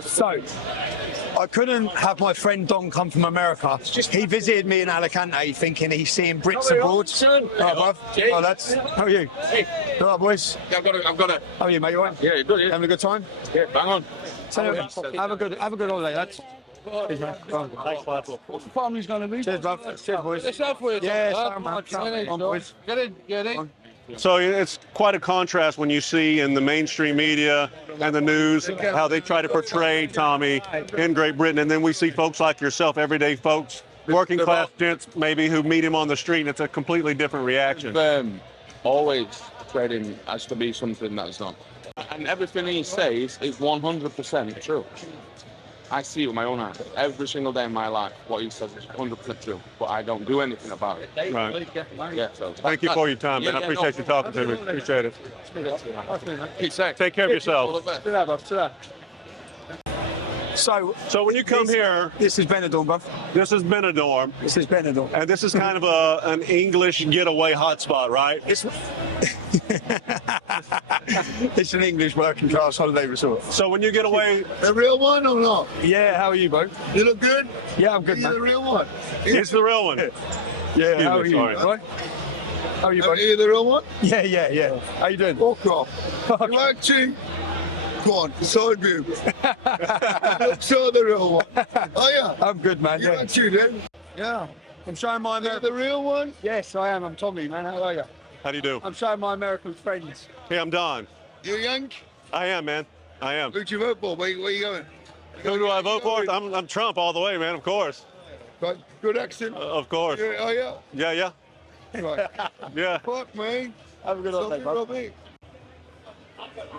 So, I couldn't have my friend Don come from America. He visited me in Alicante thinking he's seeing Brits abroad. Alright, bruv. Oh, lads. How are you? Hey. Alright, boys. Yeah, I've got it. How are you, mate? You alright? Yeah, good. Yeah. Having a good time? Yeah, bang on. So, have a good holiday, lads. Cheers, man. Thanks, lad. What's the family's going to be? Cheers, bruv. Cheers, boys. It's out for you. Yeah, Come on, boys. Get in. So it's quite a contrast when you see in the mainstream media and the news how they try to portray Tommy in Great Britain, and then we see folks like yourself, everyday folks, working class gents maybe, who meet him on the street, and it's a completely different reaction. Always trading has to be something that's not. And everything he says is 100% true. I see it with my own eyes every single day in my life. What he says is 100% true, but I don't do anything about it. Right. Yeah, so Thank you for your time, man. I appreciate you talking to me. Appreciate it. Keep safe. Take care of yourself. So when you come here, This is Benidorm, bruv. this is Benidorm, This is Benidorm. and this is kind of an English getaway hotspot, right? It's an English working class holiday resort. So when you get away, The real one or not? Yeah, how are you, bro? You look good? Yeah, I'm good, Are you the man. real one? it's the real one. Yeah, how are me, you? sorry. Right? How are you, Are bro? you the real one? Yeah. How you doing? Walk off. You actually... Go on, side view. Look, so the real one. Oh yeah. I'm good, man. You Yeah. actually then? Yeah. I'm showing my Are you American. the real one? Yes, I am. I'm Tommy, man. How are you? How do you do? I'm showing my American friends. Hey, I'm Don. You Yank? I am, man. I am. Who'd you vote for? Where you going? Who do I vote for? I'm Trump all the way, man. Of course. Right, good accent. Of course. Yeah, oh yeah. Yeah. Right. Yeah. Fuck me. Have a good Stop holiday, it, bro. Robbie.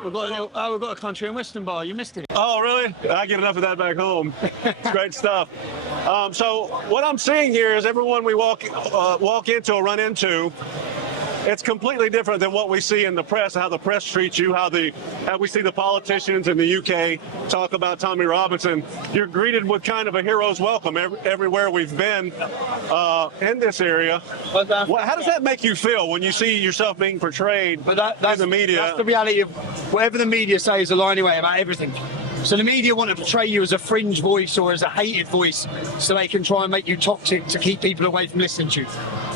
We've got a country and western bar. You missed it. Oh, really? I get enough of that back home. It's great stuff. So what I'm seeing here is everyone we walk into or run into, it's completely different than what we see in the press, how the press treats you, how we see the politicians in the UK talk about Tommy Robinson. You're greeted with kind of a hero's welcome everywhere we've been in this area. How does that make you feel when you see yourself being portrayed in the media? That's the reality of whatever the media say is a lie anyway about everything. So the media want to portray you as a fringe voice or as a hated voice so they can try and make you toxic to keep people away from listening to you.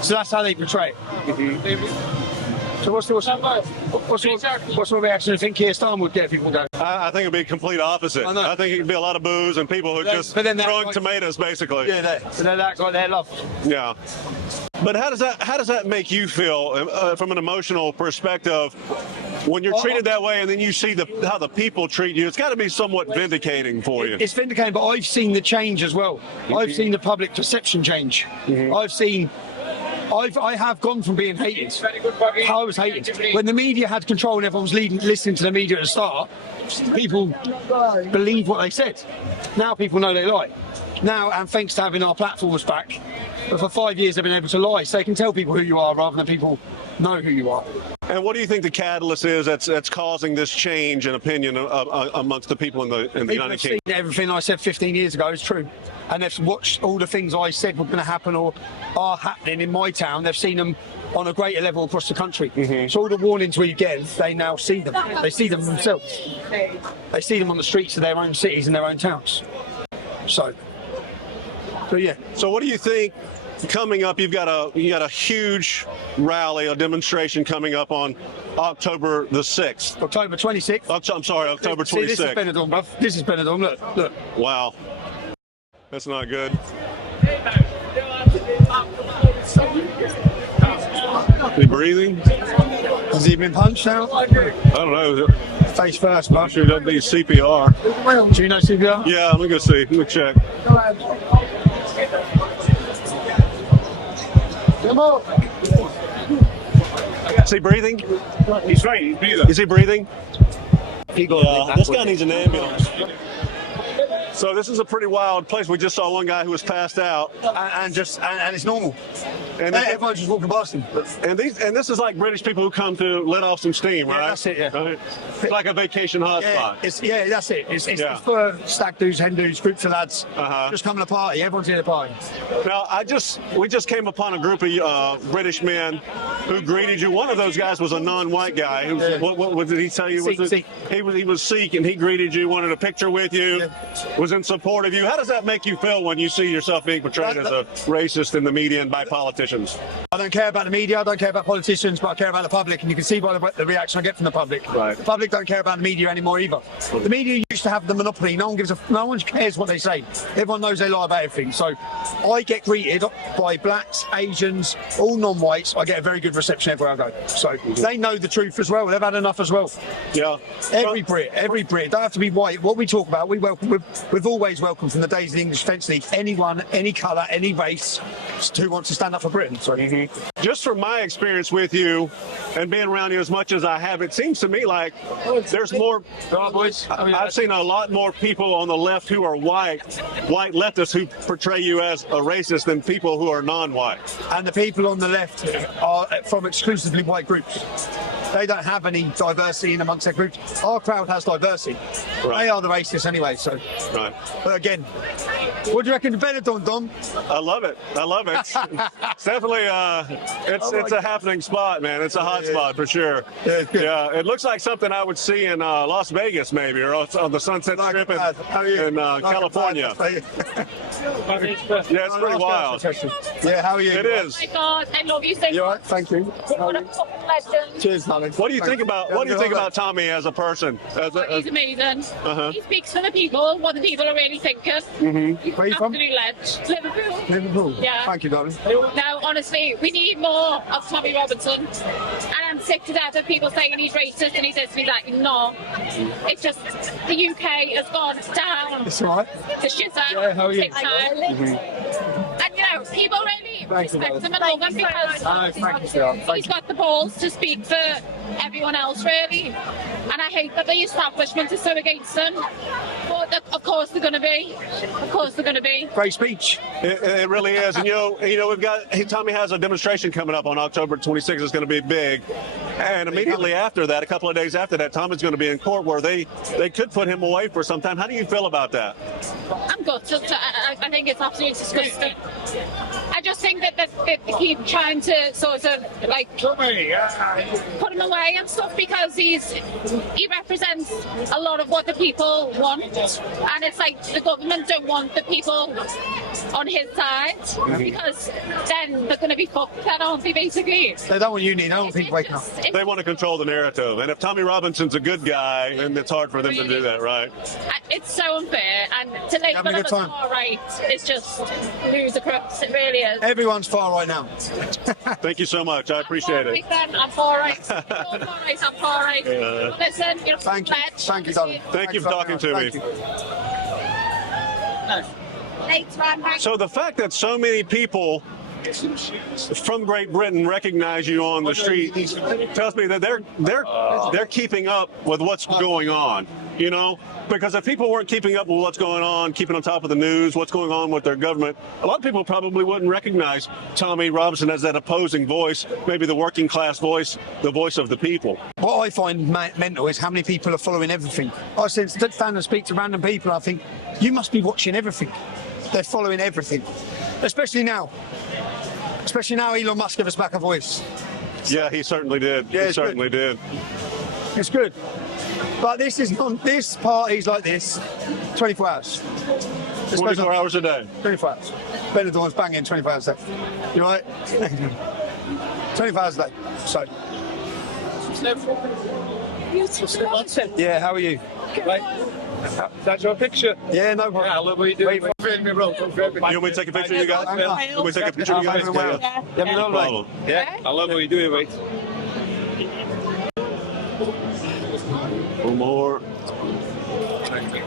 So that's how they portray it. So what's your reaction? Do you think Keir Starmer would get people going? I think it'd be complete opposite. I know. I think it'd be a lot of booze and people who just But then that's throwing like- tomatoes, basically. Yeah, they're that guy. They're loved. Yeah. But how does that make you feel from an emotional perspective when you're treated that way and then you see how the people treat you? It's got to be somewhat vindicating for you. It's vindicating, but I've seen the change as well. I've seen the public perception change. I have gone from being hated. How I was hated. When the media had control and everyone was listening to the media at the start, people believed what they said. Now people know they lie. Now, and thanks to having our platforms back, but for 5 years they've been able to lie, so they can tell people who you are rather than people know who you are. And what do you think the catalyst is that's causing this change in opinion amongst the people in the United Kingdom? Everything I said 15 years ago is true, and they've watched all the things I said were going to happen or are happening in my town. They've seen them on a greater level across the country. So all the warnings we get, they now see them. They see them themselves. They see them on the streets of their own cities and their own towns. So yeah. So what do you think? Coming up, you got a huge rally, a demonstration coming up on October the 6th. October 26th. I'm sorry, October 26th. See, this is Benidorm, bruv. This is Benidorm. Look. Wow. That's not good. Is he breathing? Has he been punched now? I don't know. Face first, I'm bruv. sure that'd be CPR. Do you know CPR? Yeah, let me go see. Let me check. Is he breathing? He's right. He's breathing. Is he breathing? He got This guy needs an ambulance. So this is a pretty wild place. We just saw one guy who was passed out, and it's normal. and Everyone's just walking past him. and this is like British people who come to let off some steam, Yeah, right? that's it, yeah. Right? It's like a vacation hotspot. That's it. It's Yeah. for stag doos, hen doos, groups of lads Uh-huh. just coming to party. Everyone's here to party. Now, we just came upon a group of British men who greeted you. One of those guys was a non-white guy. What did he tell you? Sikh. He was Sikh, and he greeted you, wanted a picture with you, was in support of you. How does that make you feel when you see yourself being portrayed as a racist in the media and by politicians? I don't care about the media, I don't care about politicians, but I care about the public, and you can see by the reaction I get from the public. Right. The public don't care about the media anymore either. The media used to have the monopoly. No one cares what they say. Everyone knows they lie about everything. So I get greeted by blacks, Asians, all non-whites. I get a very good reception everywhere I go. So they know the truth as well. They've had enough as well. Yeah. Every Brit, don't have to be white. What we talk about, we've always welcomed from the days of the English Defence League anyone, any colour, any race who wants to stand up for Britain. So Just from my experience with you and being around you as much as I have, it seems to me like there's more. I've seen a lot more people on the left who are white leftists who portray you as a racist than people who are non-white. and the people on the left are from exclusively white groups. They don't have any diversity in amongst their groups. Our crowd has diversity. Right. They are the racists anyway. So, Right. but again, what do you reckon to Benidorm, Dom? I love it. It's definitely it's a happening spot, man. It's a hot spot for sure. Yeah, it's good. Yeah, it looks like something I would see in Las Vegas maybe, or on the Sunset Strip in California. Yeah, it's pretty wild. Yeah, how are you? It is. Oh my God, I love you so You all much. right? Thank you. What a fucking legend. Cheers, darling. What do you think about Tommy as a person? He's amazing. Uh-huh. He speaks for the people, what the people are really thinking. He's Where are you an from? absolute legend. Liverpool. Liverpool. Yeah. Thank you, darling. Now, honestly, we need more of Tommy Robinson. And I'm sick to death of people saying he's racist and he's this and he's that. No. It's just the UK has gone down It's all right. to shitter. Yeah, how are you? Big time. And, you know, people really Thank you, respect darling. him and love him because Thank you, sweetheart. Thank he's got the balls to speak for everyone else, really. And I hate that the establishment is so against them. But of course they're going to be. Of course they're going to be. Great speech. It really is, and we've got Tommy has a demonstration coming up on October 26th. It's going to be big, and immediately after that, a couple of days after that, Tommy's going to be in court where they could put him away for some time. How do you feel about that? I'm gutted. I think it's absolutely disgusting. I just think that they keep trying to sort of like put him away and stuff because he represents a lot of what the people want, and it's like the government don't want the people on his side because then they're going to be fucked, then, aren't they, basically? They don't want unity. They don't want people waking up. They want to control the narrative, and if Tommy Robinson's a good guy, then it's hard for them to do that, right? It's so unfair, and to label Having a them good as time. far right is just ludicrous. It really is. Everyone's far right now. Thank you so much. I appreciate it. I'm far right. You're far right. I'm far right. Yeah. Listen, you're Thank you. pledge. Thank you, darling. Thank you for talking to me. Thank you. Thanks, man. So the fact that so many people from Great Britain recognize you on the street tells me that they're keeping up with what's going on. You know, because if people weren't keeping up with what's going on, keeping on top of the news, what's going on with their government, a lot of people probably wouldn't recognize Tommy Robinson as that opposing voice, maybe the working class voice, the voice of the people. What I find mental is how many people are following everything. I stand and speak to random people, I think, you must be watching everything. They're following everything. Especially now. Especially now Elon Musk gave us back a voice. Yeah, he certainly did. Yeah, He it's certainly did. It's good. But this party's like this 24 hours. This goes 24 on hours a day. 24 hours. Benidorm's banging 24 hours a day. You right? 24 hours a day. So. Yeah, how are you? That's your picture. Yeah, no problem. Yeah, I love what you do. Wait, You want me to take a picture of you guys? You want me to take a picture of you guys? Yeah, No problem. Yeah, I love what you do, mate. One more.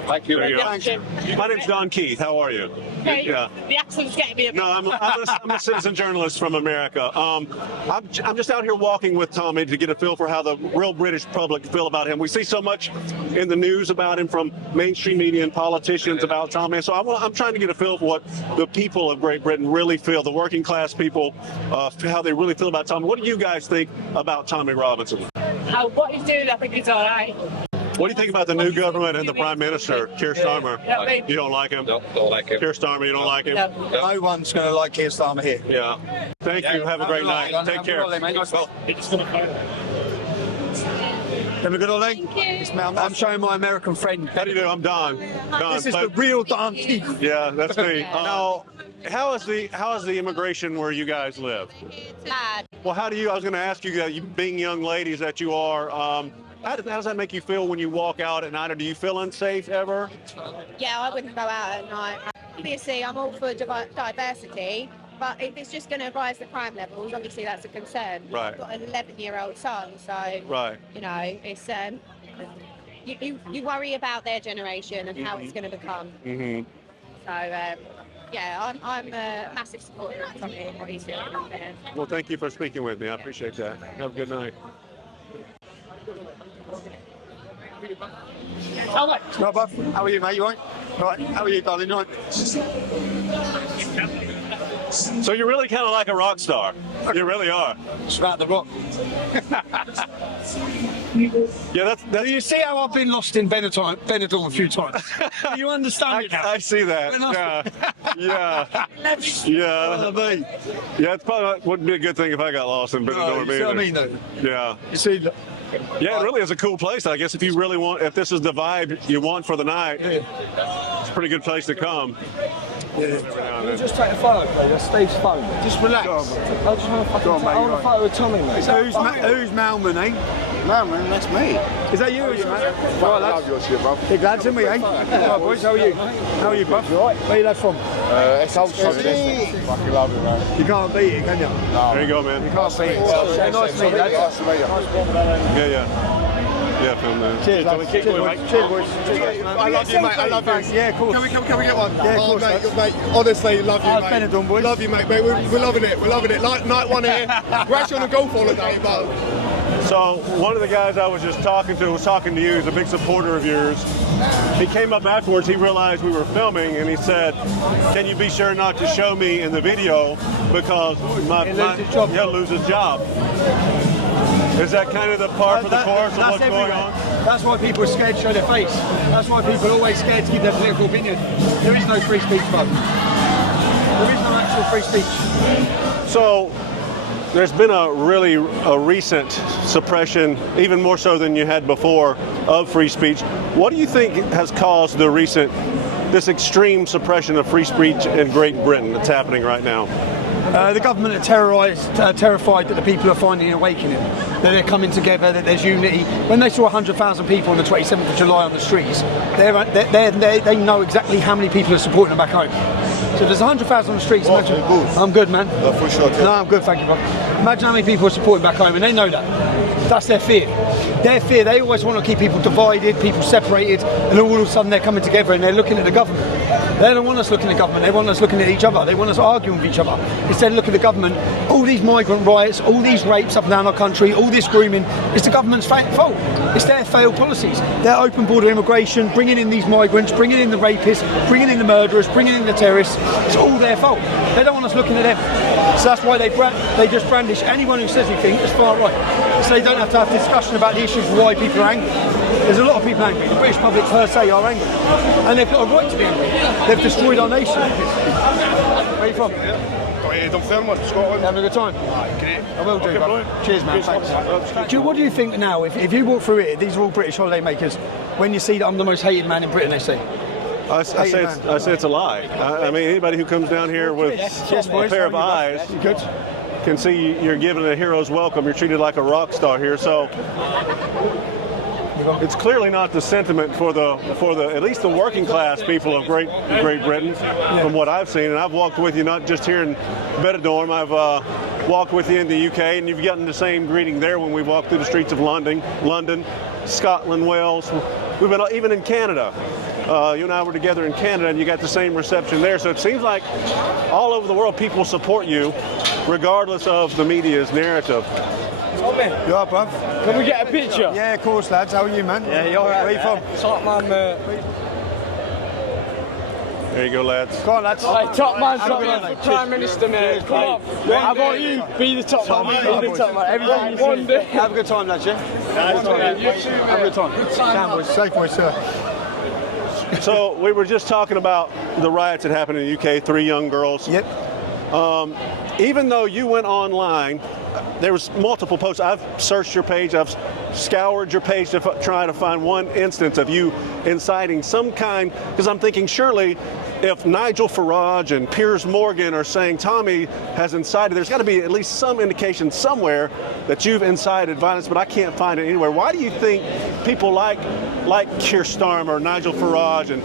Thank you. There you go. Action. My name's Don Keith. How are you? Okay. Yeah. The accent's getting me a bit. No, I'm a citizen journalist from America. I'm just out here walking with Tommy to get a feel for how the real British public feel about him. We see so much in the news about him from mainstream media and politicians about Tommy. So I'm trying to get a feel for what the people of Great Britain really feel, the working class people, how they really feel about Tommy. What do you guys think about Tommy Robinson? What he's doing, I think he's all right. What do you think about the new government and the Prime Minister, Keir Starmer? You don't like him? No, don't like him. Keir Starmer, you don't like him? No one's going to like Keir Starmer here. Yeah. Thank you. Have a great night. Take care. Have a good holiday. Thank you. I'm showing my American friend. How do you do? I'm Don. This is the real Don Keith. Yeah, that's me. Now, how is the immigration where you guys live? Bad. Well, I was going to ask you, you being young ladies that you are, how does that make you feel when you walk out at night, or do you feel unsafe ever? Yeah, I wouldn't go out at night. Obviously, I'm all for diversity, but if it's just going to rise the crime levels, obviously that's a concern. Right. I've got an 11-year-old son, so Right. you know, it's you worry about their generation and how it's going to become. Mm-hmm. So yeah, I'm a massive supporter of Tommy and what he's doing out there. Well, thank you for speaking with me. I appreciate that. Have a good night. No, Buff. How are you, mate? You all right? Right. How are you, darling? You all right? So you're really kind of like a rock star. You really are. It's about the rock. Yeah, that's You see how I've been lost in Benidorm a few times? Do you understand it now? I see that. When I- Yeah. Yeah. Yeah, it's probably wouldn't be a good thing if I got lost in No, Benidorm you see what I either. mean, though? Yeah. You see, look, Yeah, it really is a cool place. I guess if you really want, if this is the vibe you want for the night, it's a pretty good place to come. Just take a photo, please. That's Steve's phone. just relax. I just want to fucking take I want a photo with Tommy, mate. Who's Malman, eh? No, man, that's me. Is that you, or you, mate? Right, lads. your shit, bro. Big lads, aren't we, eh? Right, boys, how are you? How are you, Buff? Right. Where are you lads from? Fucking love it, man. You can't beat it, can you? There you go, man. You can't beat it. Nice to meet you, lads. Nice to meet you. Yeah. Yeah, film there. Cheers, lads. Cheers, boys. Cheers, boys. I love you, mate. I love you. Yeah, of course. Can we get one? Yeah, of course, mate, honestly, love you, mate. Benidorm, boys. Love you, mate. We're loving it. We're loving it. Night one here. We're actually on a golf holiday, but So one of the guys I was just talking to was talking to you. He's a big supporter of yours. He came up afterwards. He realized we were filming, and he said, "Can you be sure not to show me in the video because he'll lose his job." Is that kind of the par for the course of what's going on? That's why people are scared to show their face. That's why people are always scared to give their political opinion. There is no free speech, bud. There is no actual free speech. So there's been a recent suppression, even more so than you had before, of free speech. What do you think has caused this extreme suppression of free speech in Great Britain that's happening right now? The government are terrified that the people are finding an awakening, that they're coming together, that there's unity. When they saw 100,000 people on the 27th of July on the streets, they know exactly how many people are supporting them back home. So if there's 100,000 on the streets, imagine, I'm good, man. For sure. No, I'm good, thank you, bro. Imagine how many people are supporting back home, and they know that. That's their fear. Their fear, they always want to keep people divided, people separated, and all of a sudden they're coming together and they're looking at the government. They don't want us looking at government, they want us looking at each other. They want us arguing with each other. Instead of looking at the government, all these migrant riots, all these rapes up and down our country, all this grooming, it's the government's fault. It's their failed policies. Their open border immigration, bringing in these migrants, bringing in the rapists, bringing in the murderers, bringing in the terrorists. It's all their fault. They don't want us looking at them. So that's why they just brandish anyone who says anything as far right. So they don't have to have discussion about the issues of why people are angry. There's a lot of people angry. The British public per se are angry. And they've got a right to be angry. They've destroyed our nation. Where are you from? Dunfermline, Scotland. Having a good time? Great. I will do, bro. Cheers, man. Thanks. What do you think now, if you walk through here, these are all British holiday makers, when you see that I'm the most hated man in Britain, they say? I say it's a lie. I mean, anybody who comes down here with a pair of eyes can see you're given a hero's welcome. You're treated like a rock star here. So it's clearly not the sentiment for the at least the working class people of Great Britain, from what I've seen. And I've walked with you not just here in Benidorm. I've walked with you in the UK, and you've gotten the same greeting there when we walked through the streets of London, Scotland, Wales. We've been even in Canada. You and I were together in Canada, and you got the same reception there. So it seems like all over the world, people support you, regardless of the media's narrative. Tommy, You all right, bruv? can we get a picture? Yeah, of course, lads. How are you, man? Yeah, you're right. Where you from? Top man, mate. There you go, lads. Go on, lads. Hey, top man, Have a good one, mate. Prime Minister, mate. Come on. How about you? Be the top man. Be the top man. Everything one day. Have a good time, lads, yeah? Have Have a good time. Safe boy, sir. So we were just talking about the riots that happened in the UK, 3 young girls. Yep. Even though you went online, there was multiple posts. I've searched your page. I've scoured your page to try to find one instance of you inciting some kind, because I'm thinking surely if Nigel Farage and Piers Morgan are saying Tommy has incited, there's got to be at least some indication somewhere that you've incited violence, but I can't find it anywhere. Why do you think people like Keir Starmer, Nigel Farage, and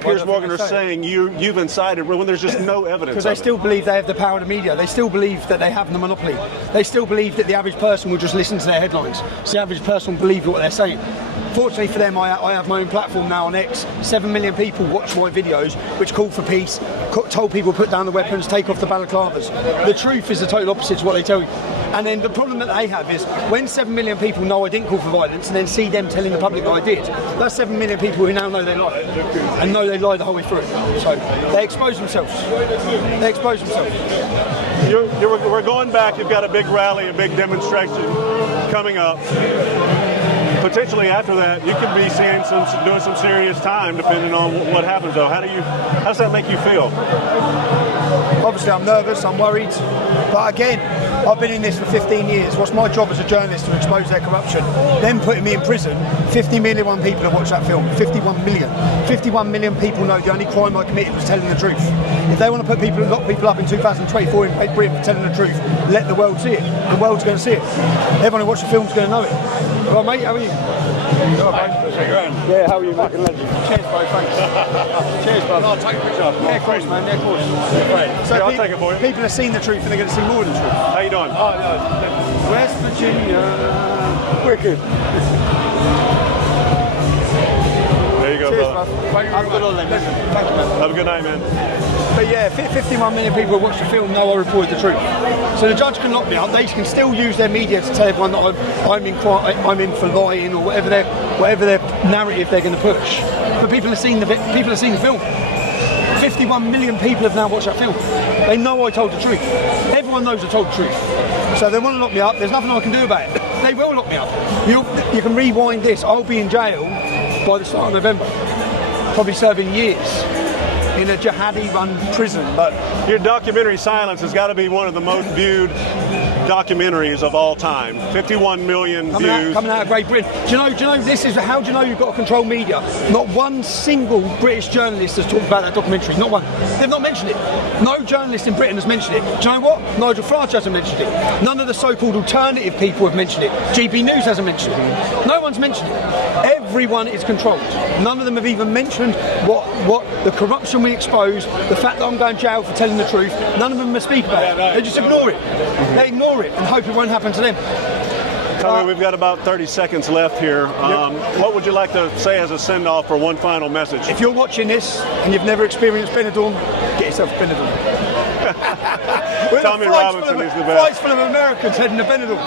Piers Morgan are saying you've incited when there's just no evidence? Because they still believe they have the power of the media. They still believe that they have the monopoly. They still believe that the average person will just listen to their headlines. So the average person will believe what they're saying. Fortunately for them, I have my own platform now on X. 7 million people watch my videos, which call for peace, told people put down the weapons, take off the balaclavas. The truth is the total opposite to what they tell you. And then the problem that they have is when 7 million people know I didn't call for violence and then see them telling the public that I did, that's 7 million people who now know they lie. And know they lie the whole way through. So they expose themselves. They expose themselves. We're going back. You've got a big rally, a big demonstration coming up. Potentially after that, you could be seeing doing some serious time, depending on what happens. Though, how does that make you feel? Obviously, I'm nervous. I'm worried. But again, I've been in this for 15 years. What's my job as a journalist to expose their corruption? Them putting me in prison. 50 million people have watched that film. 51 million. 51 million people know the only crime I committed was telling the truth. If they want to lock people up in 2024 in Great Britain for telling the truth, let the world see it. The world's going to see it. Everyone who watched the film's going to know it. Well, mate, how are you? Yeah, how are you, Mac and Legend? Cheers, bro. Thanks. Cheers, bro. I'll take a picture. Yeah, of course, man. Yeah, of course. So I'll take it for you. People have seen the truth and they're going to see more of the truth. How you doing? West Virginia. Wicked. There you go, Cheers, brother. bro. Have a good holiday, man. Thank you, man. Have a good night, man. But yeah, 51 million people who watch the film know I reported the truth. So the judge can lock me up. They can still use their media to tell everyone that I'm in for lying or whatever their narrative they're going to push. But people have seen the film. 51 million people have now watched that film. They know I told the truth. Everyone knows I told the truth. So they want to lock me up. There's nothing I can do about it. They will lock me up. You can rewind this. I'll be in jail by the start of November, probably serving years in a jihadi-run prison. But your documentary Silence has got to be one of the most viewed documentaries of all time. 51 million views. Coming out of Great Britain. Do you know this is how do you know you've got to control media? Not one single British journalist has talked about that documentary. Not one. They've not mentioned it. No journalist in Britain has mentioned it. Do you know what? Nigel Farage hasn't mentioned it. None of the so-called alternative people have mentioned it. GB News hasn't mentioned it. No one's mentioned it. Everyone is controlled. None of them have even mentioned what the corruption we expose, the fact that I'm going to jail for telling the truth. None of them speak about it. They just ignore it. They ignore it and hope it won't happen to them. Tommy, we've got about 30 seconds left here. What would you like to say as a send-off for one final message? If you're watching this and you've never experienced Benidorm, get yourself to Benidorm. Tommy Robinson is the best. Flights full of Americans heading to Benidorm.